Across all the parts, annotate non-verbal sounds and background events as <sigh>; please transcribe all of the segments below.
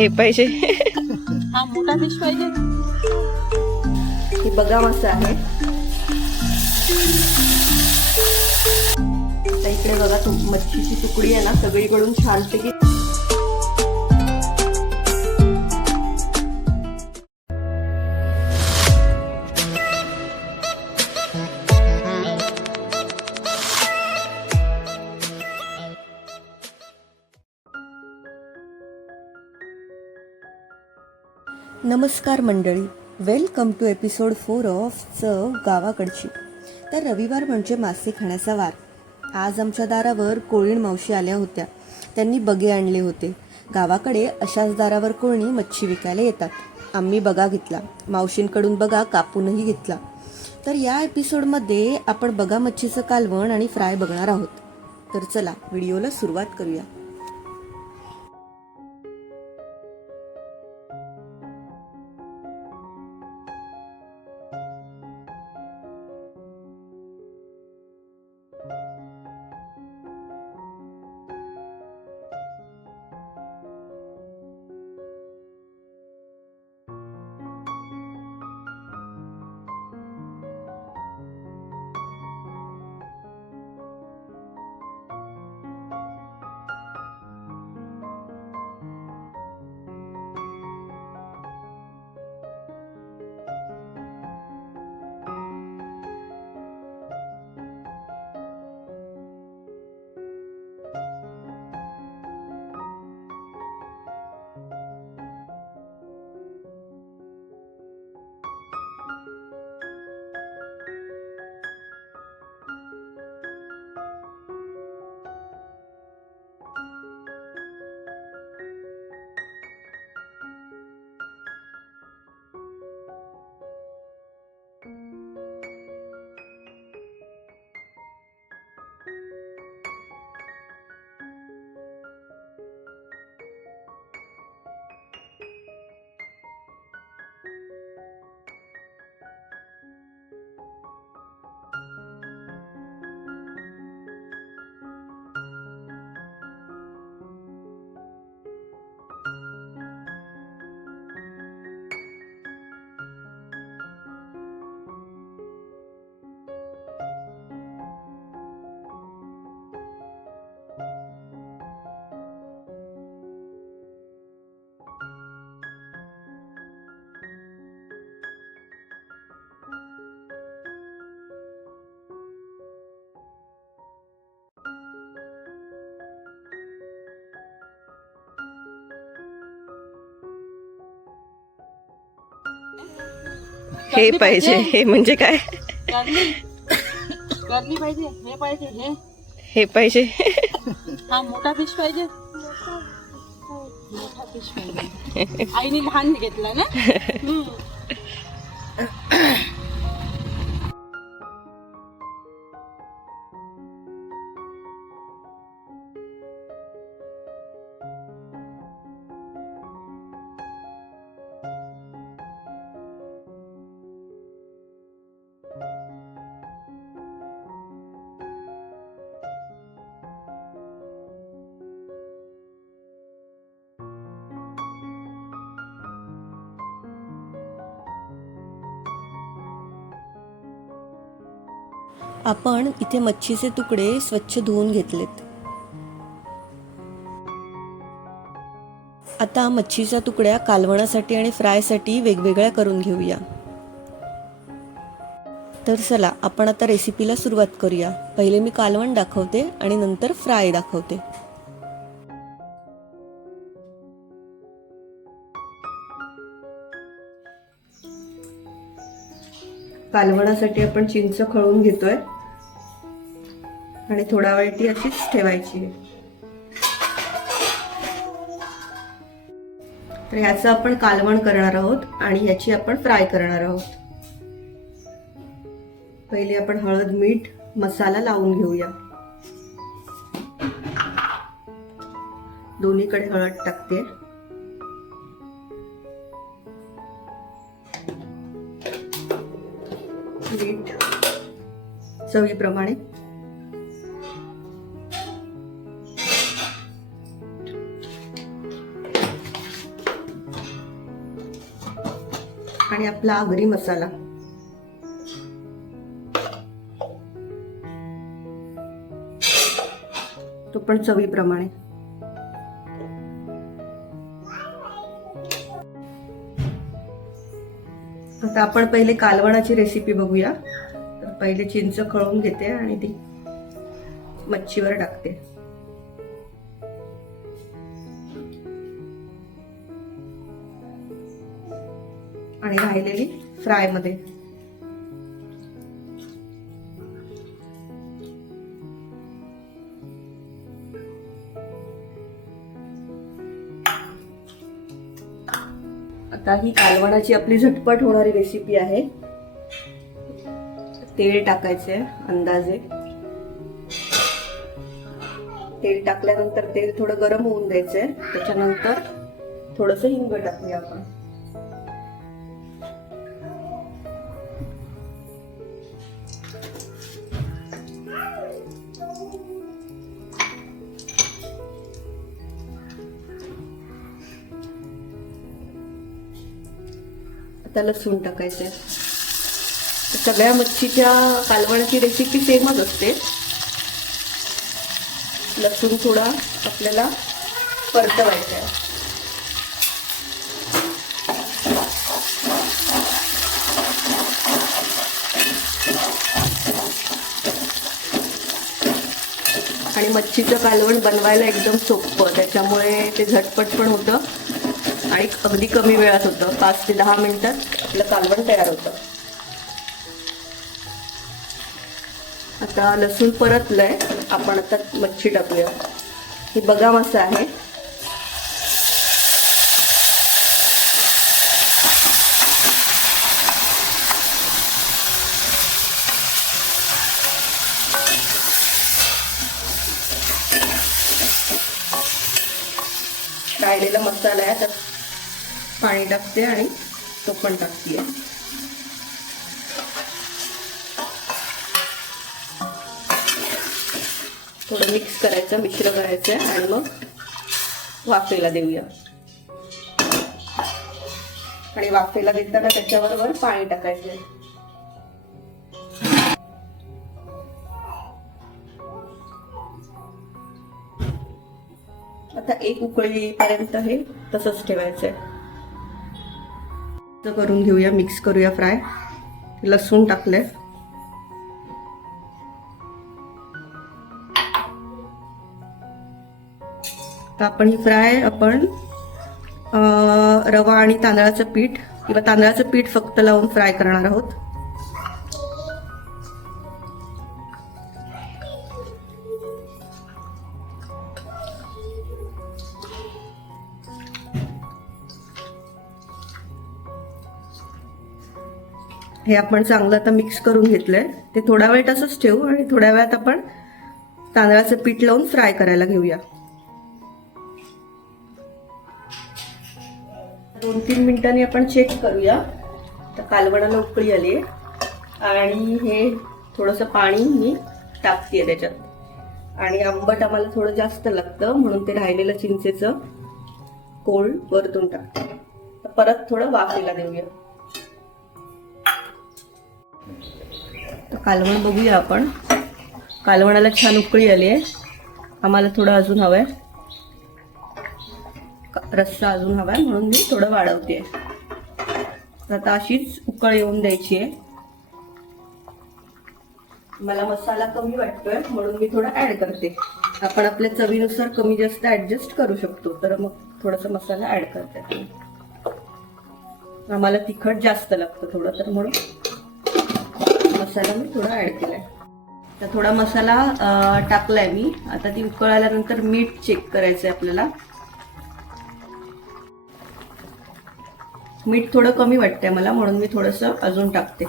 हे पाहिजे हा मोठा फिश पाहिजे. हे बघा मस्त आहे. आता इकडे बघा तु मच्छीची तुकडी आहे ना सगळीकडून छानपैकी नमस्कार मंडळी. Welcome to episode four of चव गावाकडची. तर रविवार म्हणजे मासे खाण्याचा वार. आज आमच्या दारावर कोळीण मावशी आल्या होत्या. त्यांनी बगे आणले होते. गावाकडे अशाच दारावर कोळणी मच्छी विकायला येतात. आम्ही बगा घेतला. मावशींकडून बगा कापूनही घेतला. तर या एपिसोडमध्ये आपण बगा मच्छीचं कालवण आणि फ्राय बघणार आहोत. तर चला व्हिडिओला सुरुवात करूया. हे पाहिजे. हे म्हणजे काय? पाहिजे. हे पाहिजे. हे. हे पाहिजे. हा मोठा फिश पाहिजे. मोठा फिश पाहिजे. आईने लहान घेतला ना? <laughs> आपण इथे मच्छीचे तुकडे स्वच्छ धुवून घेतलेत. आता मच्छीच्या तुकड्या कालवणासाठी आणि फ्रायसाठी वेगवेगळ्या करून घेऊया. तर चला आपण आता रेसिपीला सुरुवात करूया. पहिले मी कालवण दाखवते आणि नंतर फ्राय दाखवते. कालवणासाठी आपण चिंच खळून घेतोय. आणि थोडा वेळ ती अशीच ठेवायची आहे. तर ह्याचं आपण कालवण करणार आहोत आणि ह्याची आपण फ्राय करणार आहोत. पहिले आपण हळद मीठ मसाला लावून घेऊया. दोन्हीकडे हळद टाकते. मीठ चवीप्रमाणे. आणि आपला आगरी मसाला. तो पण चवीप्रमाणे. आता आपण पहिले कालवणाची रेसिपी बघूया. तर पहिले चिंच खळून घेते आणि ती मच्छीवर टाकते. आणि राहिलेली फ्राय आता ही कालवणाची आपली झटपट होणारी रेसिपी आहे. तेल टाकायचे अंदाजे. तेल टाकल्यानंतर तेल थोडं गरम होऊन द्यायचंय. त्याच्यानंतर थोडस हिंग टाकूया आपण. आता लसूण टाकायचंय. सगळ्या मच्छीच्या कालवणाची रेसिपी सेमच असते. लसूण थोडा आपल्याला परतवायचा आहे. आणि मच्छीचं कालवण बनवायला एकदम सोपं त्याच्यामुळे ते झटपट पण होतं. आणि अगदी कमी वेळात होतं. पाच ते दहा मिनिटात आपलं कालवण तयार होतं. आता लसूण परतलंय. आपण आता मच्छी टाकूया. ही बघा मासा आहे. राहिलेला मसाला आहे तर पाणी टाकते आणि तो पण टाकते. थोडं मिक्स करायचं मिश्र करायचं आणि मग वाफेला देऊया. आणि वाफेला देताना त्याच्याबरोबर पाणी टाकायचं आता एक उकळी हे तसंच ठेवायचंय. करून घेऊया मिक्स करूया फ्राय लसूण टाकले तर आपण ही फ्राय आपण रवा आणि तांदळाचं पीठ किंवा तांदळाचं पीठ फक्त लावून फ्राय करणार आहोत. हे आपण चांगलं आता मिक्स करून घेतलंय. ते थोडा वेळ तसंच ठेवू आणि थोड्या वेळात आपण तांदळाचं पीठ लावून फ्राय करायला घेऊया. दोन तीन मिनिटांनी आपण चेक करूया. तर कालवणाला उकळी आली आणि हे थोडंसं पाणी मी टाकते त्याच्यात. आणि आंबट आम्हाला थोडं जास्त लागतं म्हणून ते राहिलेलं चिंचेचं कोळ वरतून टाकते. तर परत थोडं वाफेला देऊया. कालवण बघूया आपण. कालवणाला छान उकळी आली आहे. आम्हाला थोडं अजून हवं आहे रस्सा अजून हवा आहे म्हणून मी थोडं वाढवते. आता अशीच उकळ येऊन द्यायची आहे. मला मसाला कमी वाटतोय म्हणून मी थोडा ऍड करते. आपण आपल्या चवीनुसार कमी जास्त ऍडजस्ट करू शकतो तर मग थोडासा मसाला ऍड करते. आम्हाला तिखट जास्त लागतं थोडं तर म्हणून मसाला मी थोडा ऍड केलाय. तर थोडा मसाला टाकलाय मी. आता ती उकळ आल्यानंतर मीठ चेक करायचं आहे आपल्याला. मीठ थोडं कमी वाटतंय मला म्हणून मी थोडस अजून टाकते.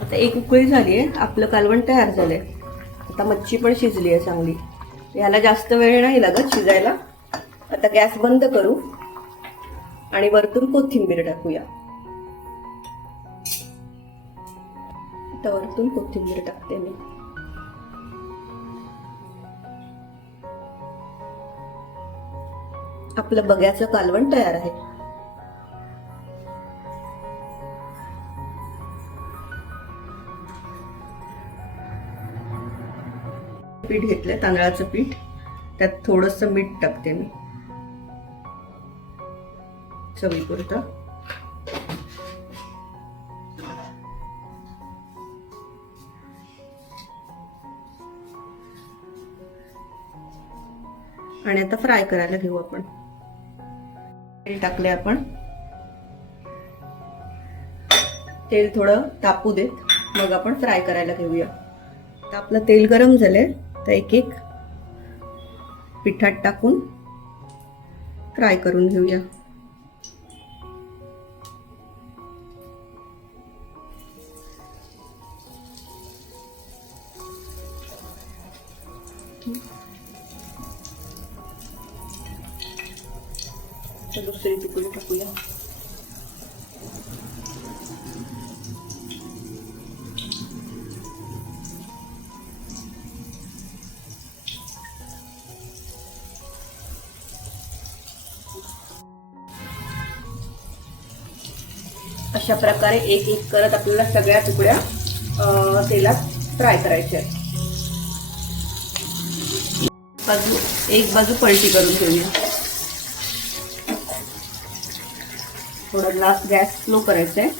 आता एक उकळी झाली आहे. आपलं कालवण तयार झालंय. आता मच्छी पण शिजली आहे चांगली. याला जास्त वेळ नाही लागत शिजायला. आता गॅस बंद करू आणि वरतून कोथिंबीर टाकूया. आता वरतून कोथिंबीर टाकते मी. आपलं बग्याचं कालवण तयार आहे. पीठ घेतलंय तांदळाचं पीठ. त्यात थोडस मीठ टाकते मी. चवीपुरतं आणि आता फ्राय करायला घेऊ आपण. तेल टाकले आपण. तेल थोडं तापू देत. मग आपण फ्राय करायला घेऊया. आता आपलं तेल गरम झालंय तर एक एक पिठात टाकून फ्राय करून घेऊया. अशा प्रकारे एक एक करत आपल्याला सगळ्या तुकड्या तेलात फ्राय करायच्या बाजू एक बाजू पलटी करून घेऊया थोडा ग्लास गॅस स्लो करायचा आहे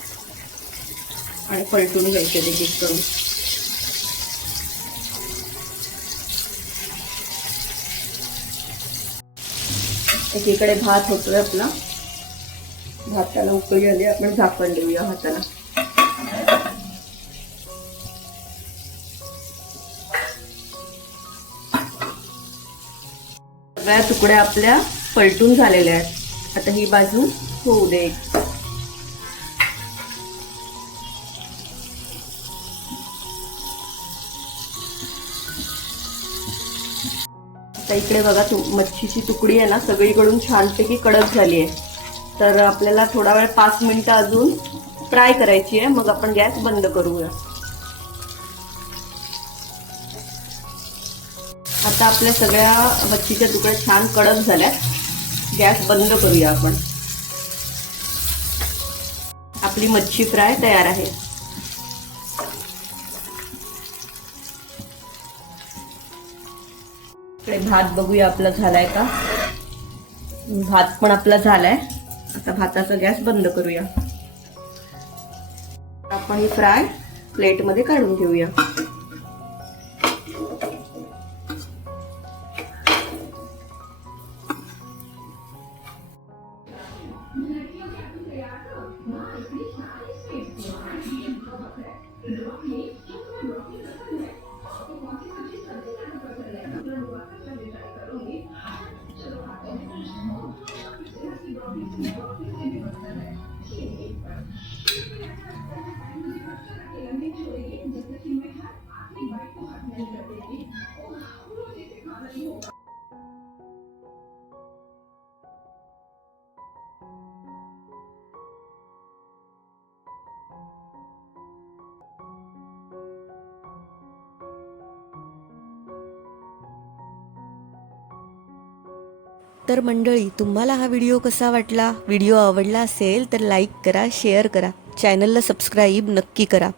आणि पलटून घ्यायचे ते एक करून. एकीकडे भात होतोय आपला. भाताला उकळी आली आपण झाकण देऊया भाताला सगळ्या तुकड्या आपल्या पलटून झालेल्या आहेत. आता ही बाजू होऊ दे. आता इकडे बघा मच्छीची तुकडी आहे ना सगळीकडून छानपैकी कडक झाली आहे. तर आपल्याला थोडा वेळ पाच मिनिटं अजून फ्राय करायची आहे. मग आपण गॅस बंद करूया. आता आपल्या सगळ्या मच्छीच्या तुकड्या छान कडक झाल्या गॅस बंद करूया आपण. आपली मच्छी फ्राय तयार आहे. भात बघूया आपला झालाय का? भात पण आपला झालाय. आता भाताचा गॅस बंद करूया. आपण ही फ्राय प्लेटमध्ये काढून घेऊया. तर मंडळी तुम्हाला हा व्हिडिओ कसा वाटला? व्हिडिओ आवडला असेल तर लाईक करा शेअर करा चॅनलला सबस्क्राईब नक्की करा.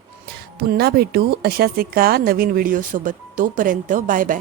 पुन्हा भेटू अशाच एका नवीन व्हिडिओसोबत. तोपर्यंत बाय बाय.